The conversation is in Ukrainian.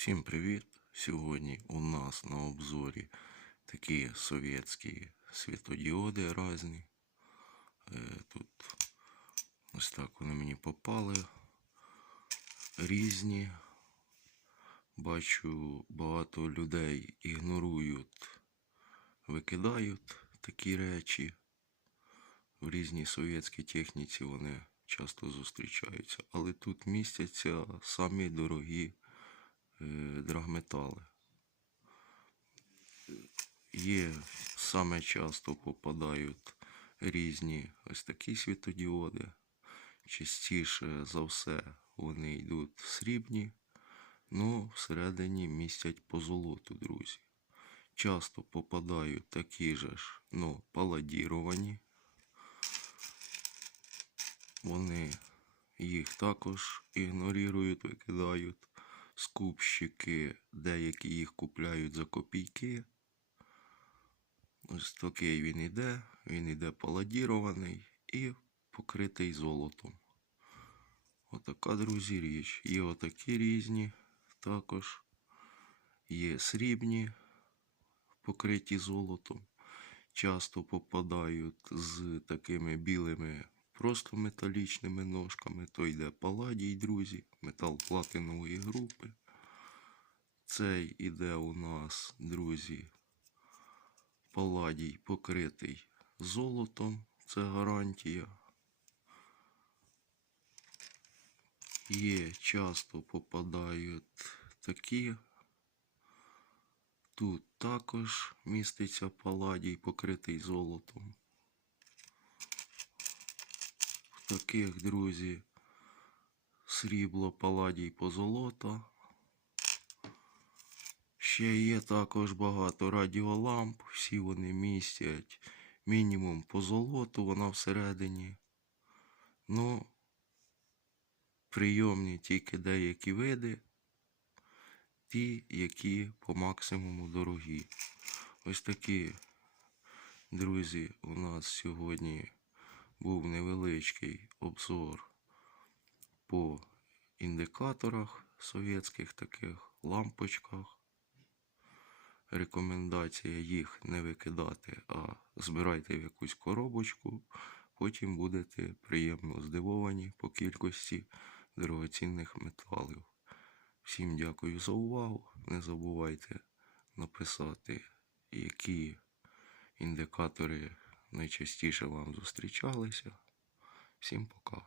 Всім привіт! Сьогодні у нас на обзорі такі совєтські світодіоди різні. Е, Тут ось так вони мені попали. Різні. Бачу, багато людей ігнорують, викидають такі речі. В різній совєтській техніці вони часто зустрічаються. Але тут містяться самі дорогі драгметали. Є саме часто попадають різні ось такі світодіоди. Частіше за все вони йдуть срібні, ну всередині містять позолоту, друзі. Часто попадають такі ж, ну, паладіровані. Вони їх також ігнорують, викидають. Скупщики, деякі їх купляють за копійки. Ось такий він іде, він іде паладірований і покритий золотом. Отака, друзі, річ. Є отакі різні також. Є срібні, покриті золотом. Часто попадають з такими білими просто металічними ножками. То йде паладій, друзі, метал платинової групи. Цей іде у нас, друзі, паладій покритий золотом. Це гарантія. Є часто попадають такі. Тут також міститься паладій, покритий золотом. В таких, друзі, срібло, паладій, позолота. Ще є також багато радіоламп, всі вони містять мінімум позолоту, вона всередині. Ну, прийомні тільки деякі види, ті, які по максимуму дорогі. Ось такі, друзі, у нас сьогодні був невеличкий обзор по індикаторах совєтських таких лампочках. Рекомендація їх не викидати, а збирайте в якусь коробочку. Потім будете приємно здивовані по кількості дорогоцінних металів. Всім дякую за увагу. Не забувайте написати, які індикатори найчастіше вам зустрічалися. Всім пока.